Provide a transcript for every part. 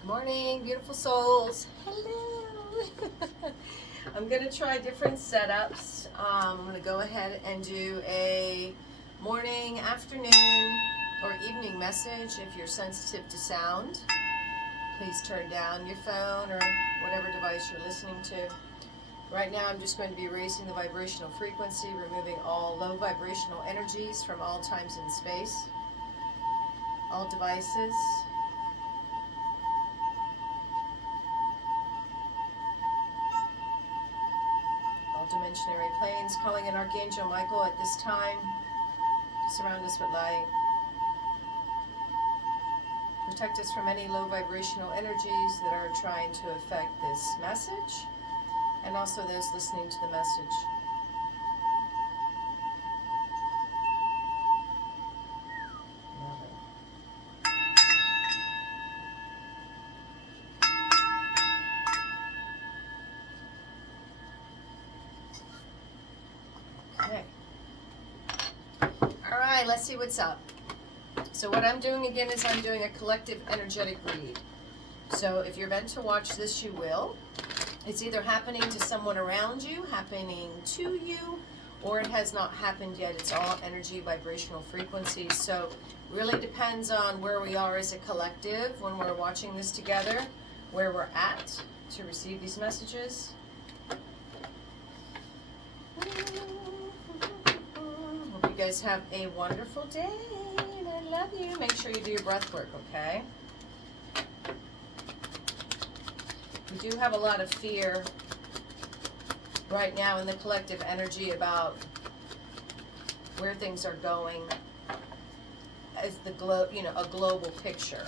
Good morning, beautiful souls. Hello. I'm going to try different setups. I'm going to go ahead and do a morning, afternoon, or evening message. If you're sensitive to sound, please turn down your phone or whatever device you're listening to. Right now, I'm just going to be raising the vibrational frequency, removing all low vibrational energies from all times and space, all devices. All dimensionary planes, calling in Archangel Michael at this time to surround us with light. Protect us from any low vibrational energies that are trying to affect this message, and also those listening to the message. Okay. All right, let's see what's up. So what I'm doing again is I'm doing a collective energetic read. So if you're meant to watch this, you will. It's either happening to someone around you, happening to you, or it has not happened yet. It's all energy, vibrational frequencies. So really depends on where we are as a collective when we're watching this together, where we're at to receive these messages. Hope you guys have a wonderful day, and I love you. Make sure you do your breath work, okay? We do have a lot of fear right now in the collective energy about where things are going as the a global picture.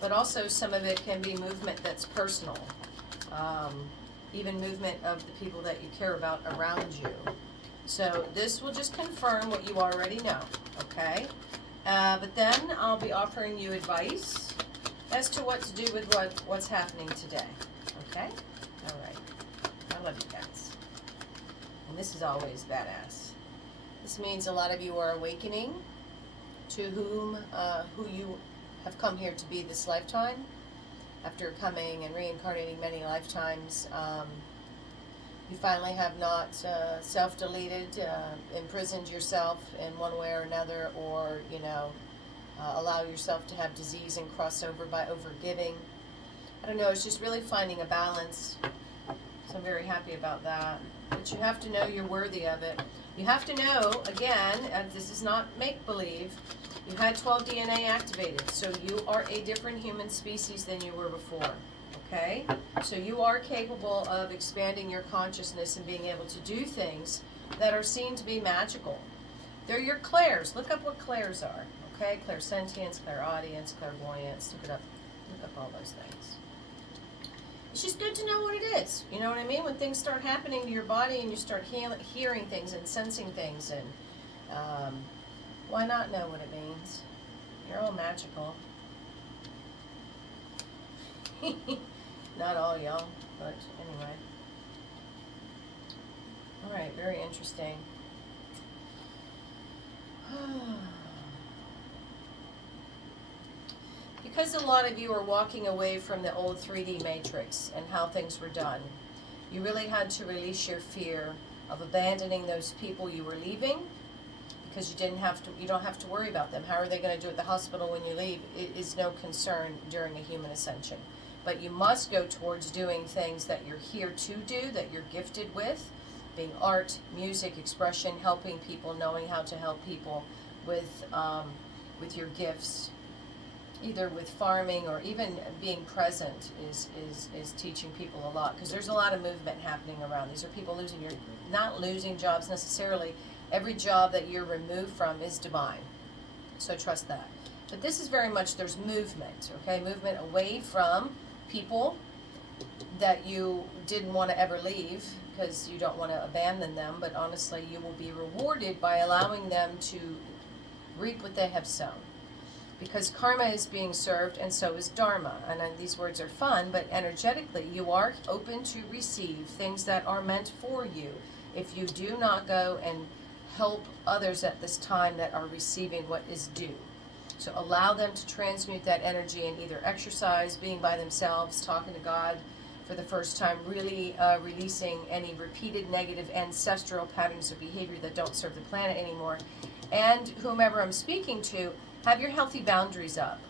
But also some of it can be movement that's personal. Even movement of the people that you care about around you. So this will just confirm what you already know, okay? But then I'll be offering you advice as to what to do with what's happening today, okay? All right. I love you guys. And this is always badass. This means a lot of you are awakening to who you have come here to be this lifetime. After coming and reincarnating many lifetimes, you finally have not self-deleted, imprisoned yourself in one way or another, or allow yourself to have disease and cross over by overgiving. I don't know, it's just really finding a balance. So I'm very happy about that. But you have to know you're worthy of it. You have to know, again, this is not make-believe, you had 12 DNA activated, so you are a different human species than you were before, okay? So you are capable of expanding your consciousness and being able to do things that are seen to be magical. They're your clairs. Look up what clairs are, okay? Clairsentience, clairaudience, clairvoyance, look up all those things. It's just good to know what it is. You know what I mean? When things start happening to your body and you start hearing things and sensing things, and why not know what it means? You're all magical. Not all, y'all, but anyway. All right, very interesting. Because a lot of you are walking away from the old 3D matrix and how things were done, you really had to release your fear of abandoning those people you were leaving, because you don't have to worry about them. How are they going to do at the hospital when you leave? It is no concern during a human ascension. But you must go towards doing things that you're here to do, that you're gifted with, being art, music, expression, helping people, knowing how to help people with your gifts, either with farming or even being present is teaching people a lot, because there's a lot of movement happening around. These are people not losing jobs necessarily. Every job that you're removed from is divine, so trust that. But this is very much, there's movement, okay? Movement away from people that you didn't want to ever leave because you don't want to abandon them, but honestly, you will be rewarded by allowing them to reap what they have sown. Because karma is being served, and so is dharma. And these words are fun, but energetically, you are open to receive things that are meant for you if you do not go and help others at this time that are receiving what is due. So allow them to transmute that energy in either exercise, being by themselves, talking to God for the first time, really releasing any repeated negative ancestral patterns of behavior that don't serve the planet anymore. And whomever I'm speaking to, have your healthy boundaries up.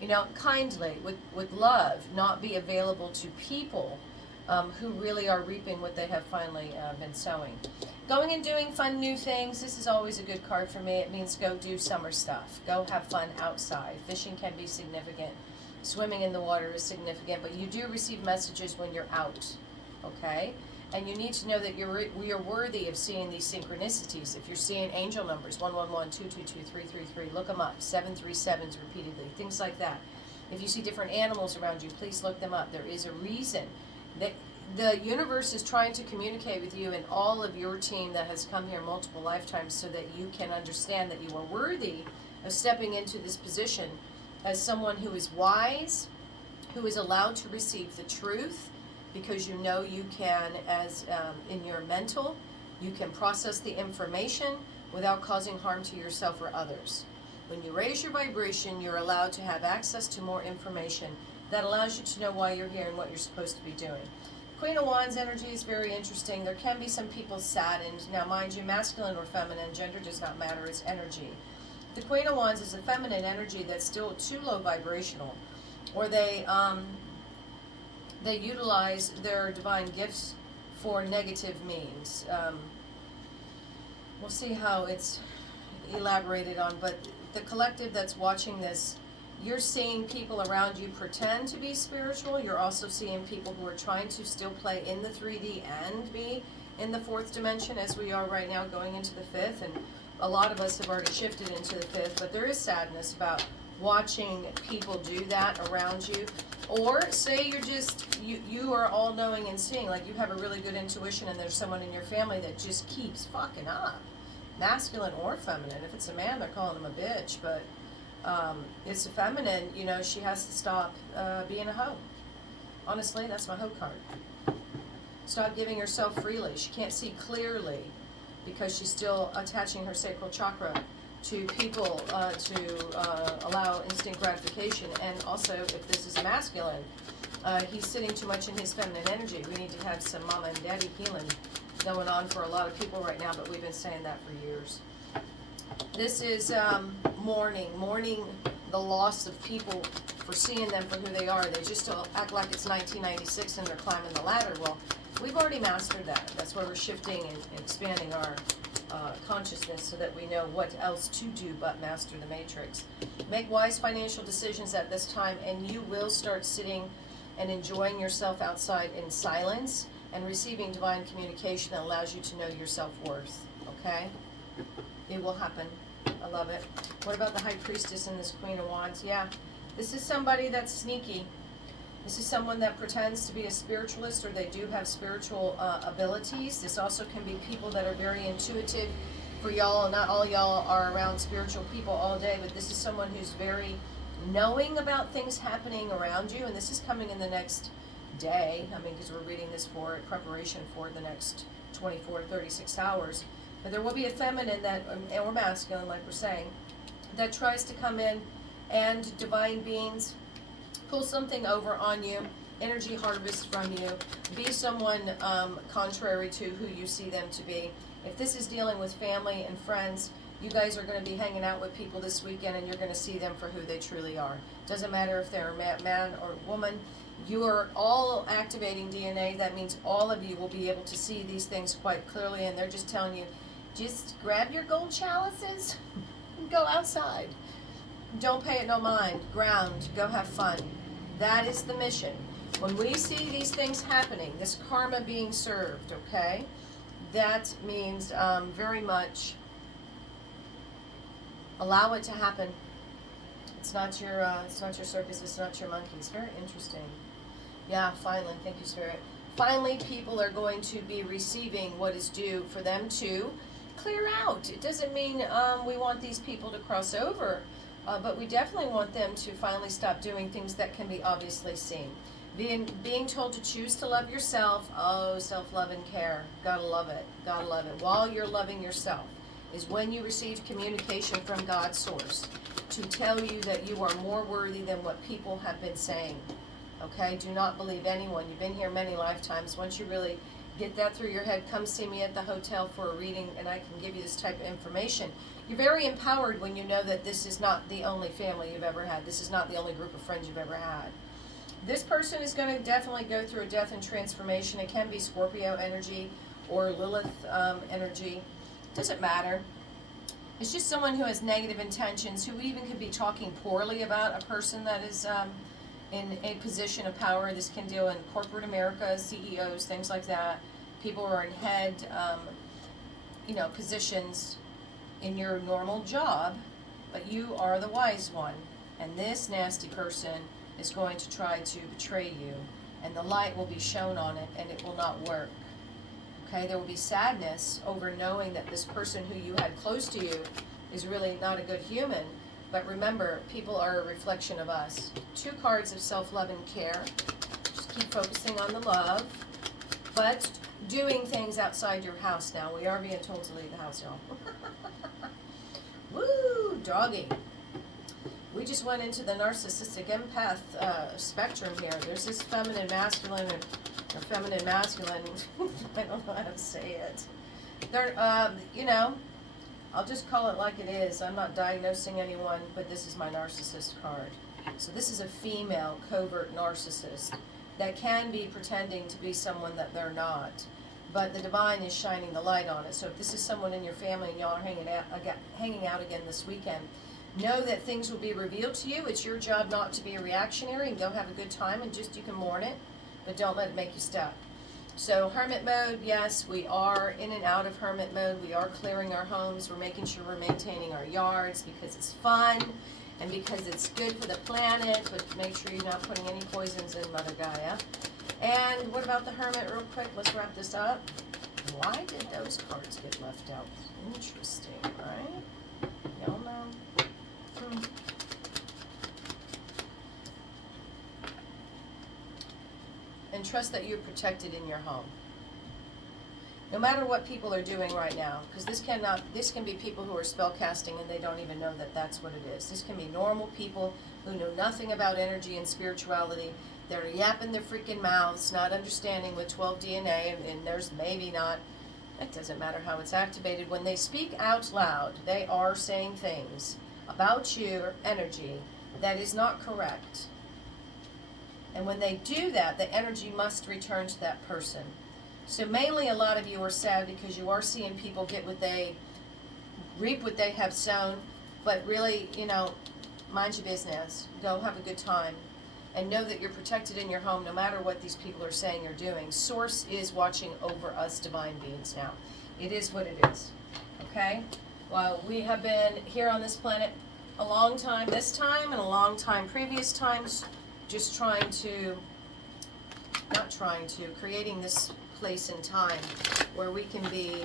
You know, kindly, with love, not be available to people who really are reaping what they have finally been sowing. Going and doing fun new things. This is always a good card for me. It means go do summer stuff. Go have fun outside. Fishing can be significant. Swimming in the water is significant, but you do receive messages when you're out, okay? And you need to know that we are worthy of seeing these synchronicities. If you're seeing angel numbers, 111, 222, 333, look them up, 737s repeatedly, things like that. If you see different animals around you, please look them up. There is a reason that the universe is trying to communicate with you and all of your team that has come here multiple lifetimes so that you can understand that you are worthy of stepping into this position as someone who is wise, who is allowed to receive the truth, because you know you can, as in your mental, you can process the information without causing harm to yourself or others. When you raise your vibration, you're allowed to have access to more information that allows you to know why you're here and what you're supposed to be doing. Queen of Wands energy is very interesting. There can be some people saddened. Now, mind you, masculine or feminine, gender does not matter, it's energy. The Queen of Wands is a feminine energy that's still too low vibrational, or they utilize their divine gifts for negative means. We'll see how it's elaborated on, but the collective that's watching this, you're seeing people around you pretend to be spiritual. You're also seeing people who are trying to still play in the 3D and be in the fourth dimension, as we are right now going into the fifth. And a lot of us have already shifted into the fifth, but there is sadness about watching people do that around you. Or say you're just, you are all knowing and seeing, like you have a really good intuition and there's someone in your family that just keeps fucking up. Masculine or feminine. If it's a man, they're calling him a bitch, but it's a feminine, you know, she has to stop being a hoe. Honestly, that's my hoe card. Stop giving herself freely. She can't see clearly because she's still attaching her sacral chakra to people to allow instant gratification. And also, if this is masculine, he's sitting too much in his feminine energy. We need to have some mama and daddy healing going on for a lot of people right now, but we've been saying that for years. This is mourning the loss of people for seeing them for who they are. They just still act like it's 1996 and they're climbing the ladder. Well, we've already mastered that. That's why we're shifting and expanding our consciousness so that we know what else to do but master the matrix. Make wise financial decisions at this time, and you will start sitting and enjoying yourself outside in silence and receiving divine communication that allows you to know your self-worth. Okay? It will happen. I love it. What about the High Priestess and this Queen of Wands? Yeah, this is somebody that's sneaky. This is someone that pretends to be a spiritualist, or they do have spiritual abilities. This also can be people that are very intuitive. For y'all, not all y'all are around spiritual people all day, but this is someone who's very knowing about things happening around you, and this is coming in the next day. I mean, because we're reading this for preparation for the next 24 to 36 hours. But there will be a feminine that, or masculine, like we're saying, that tries to come in and divine beings pull something over on you, energy harvest from you, be someone contrary to who you see them to be. If this is dealing with family and friends, you guys are going to be hanging out with people this weekend and you're going to see them for who they truly are. Doesn't matter if they're a man or woman. You are all activating DNA. That means all of you will be able to see these things quite clearly, and they're just telling you, just grab your gold chalices and go outside. Don't pay it no mind. Ground. Go have fun. That is the mission. When we see these things happening, this karma being served, okay, that means very much allow it to happen. It's not your circus. It's not your monkeys. Very interesting. Yeah, finally. Thank you, Spirit. Finally, people are going to be receiving what is due for them to clear out. It doesn't mean we want these people to cross over, but we definitely want them to finally stop doing things that can be obviously seen. Being told to choose to love yourself. Oh, self-love and care. Gotta love it. Gotta love it. While you're loving yourself is when you receive communication from God's source. to tell you that you are more worthy than what people have been saying. Okay? Do not believe anyone. You've been here many lifetimes. Once you really get that through your head, come see me at the hotel for a reading, and I can give you this type of information. You're very empowered when you know that this is not the only family you've ever had. This is not the only group of friends you've ever had. This person is going to definitely go through a death and transformation. It can be Scorpio energy or Lilith energy. Doesn't matter. It's just someone who has negative intentions, who even could be talking poorly about a person that is in a position of power. This can deal in corporate America, CEOs, things like that. People who are in head, positions in your normal job, but you are the wise one. And this nasty person is going to try to betray you, and the light will be shown on it, and it will not work. Okay, there will be sadness over knowing that this person who you had close to you is really not a good human. But remember, people are a reflection of us. 2 cards of self-love and care. Just keep focusing on the love, but doing things outside your house now. We are being told to leave the house, y'all. Woo, doggy. We just went into the narcissistic empath spectrum here. There's this feminine, masculine, or feminine, masculine. I don't know how to say it. They're, I'll just call it like it is. I'm not diagnosing anyone, but this is my narcissist card. So this is a female covert narcissist that can be pretending to be someone that they're not. But the divine is shining the light on it. So if this is someone in your family and y'all are hanging out again this weekend, know that things will be revealed to you. It's your job not to be a reactionary and go have a good time, and just you can mourn it, but don't let it make you stuck. So hermit mode, yes, we are in and out of hermit mode. We are clearing our homes. We're making sure we're maintaining our yards because it's fun and because it's good for the planet, but make sure you're not putting any poisons in Mother Gaia. And what about the hermit real quick? Let's wrap this up. Why did those cards get left out? Interesting, right? Y'all know. And trust that you're protected in your home. No matter what people are doing right now, because this can be people who are spell casting and they don't even know that that's what it is. This can be normal people who know nothing about energy and spirituality. They're yapping their freaking mouths, not understanding with 12 DNA, and there's maybe not, it doesn't matter how it's activated. When they speak out loud, they are saying things about your energy that is not correct. And when they do that, the energy must return to that person. So mainly a lot of you are sad because you are seeing people reap what they have sown, but really, mind your business. Go have a good time. And know that you're protected in your home no matter what these people are saying or doing. Source is watching over us divine beings now. It is what it is. Okay? Well, we have been here on this planet a long time this time and a long time previous times, just creating this place and time where we can be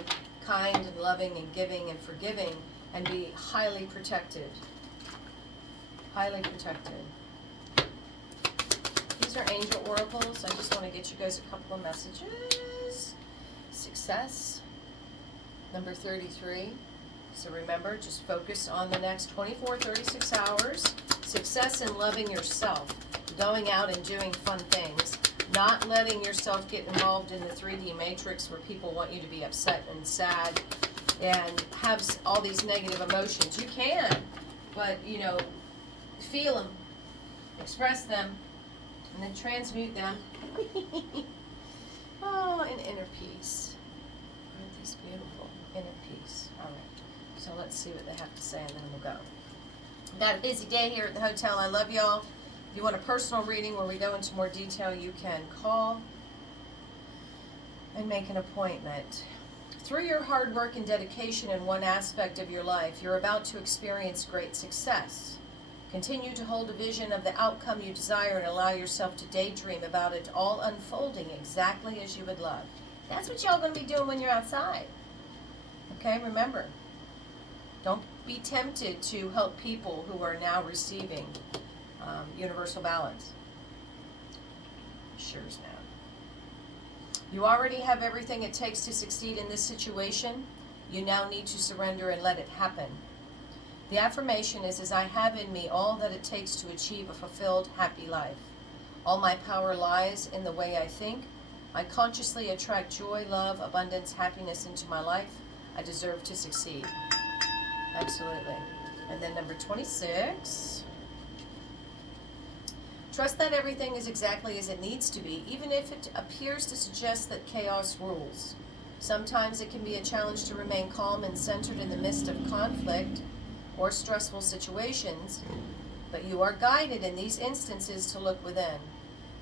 kind and loving and giving and forgiving and be highly protected. Highly protected. These are angel oracles. I just want to get you guys a couple of messages. Success. Number 33. So remember, just focus on the next 36 hours. Success in loving yourself. Going out and doing fun things. Not letting yourself get involved in the 3D matrix where people want you to be upset and sad and have all these negative emotions. You can, but, feel them. Express them. And then transmute them. Oh, and inner peace. Aren't these beautiful? Inner peace. All right. So let's see what they have to say, and then we'll go. Got a busy day here at the hotel. I love y'all. If you want a personal reading where we go into more detail, you can call and make an appointment. Through your hard work and dedication in one aspect of your life, you're about to experience great success. Continue to hold a vision of the outcome you desire and allow yourself to daydream about it all unfolding exactly as you would love. That's what y'all going to be doing when you're outside. Okay, remember, don't be tempted to help people who are now receiving universal balance. Sure as now. You already have everything it takes to succeed in this situation. You now need to surrender and let it happen. The affirmation is I have in me all that it takes to achieve a fulfilled, happy life. All my power lies in the way I think. I consciously attract joy, love, abundance, happiness into my life. I deserve to succeed. Absolutely. And then number 26. Trust that everything is exactly as it needs to be, even if it appears to suggest that chaos rules. Sometimes it can be a challenge to remain calm and centered in the midst of conflict or stressful situations, but you are guided in these instances to look within.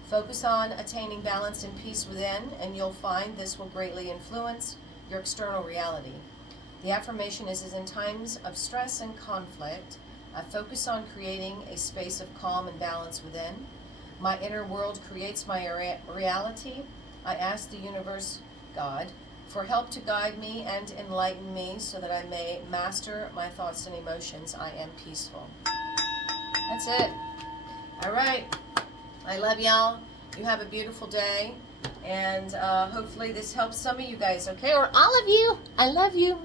Focus on attaining balance and peace within, and you'll find this will greatly influence your external reality. The affirmation is in times of stress and conflict, I focus on creating a space of calm and balance within. My inner world creates my reality. I ask the universe, God, for help to guide me and enlighten me so that I may master my thoughts and emotions. I am peaceful. That's it. All right. I love y'all. You have a beautiful day. And hopefully this helps some of you guys, okay? Or all of you. I love you.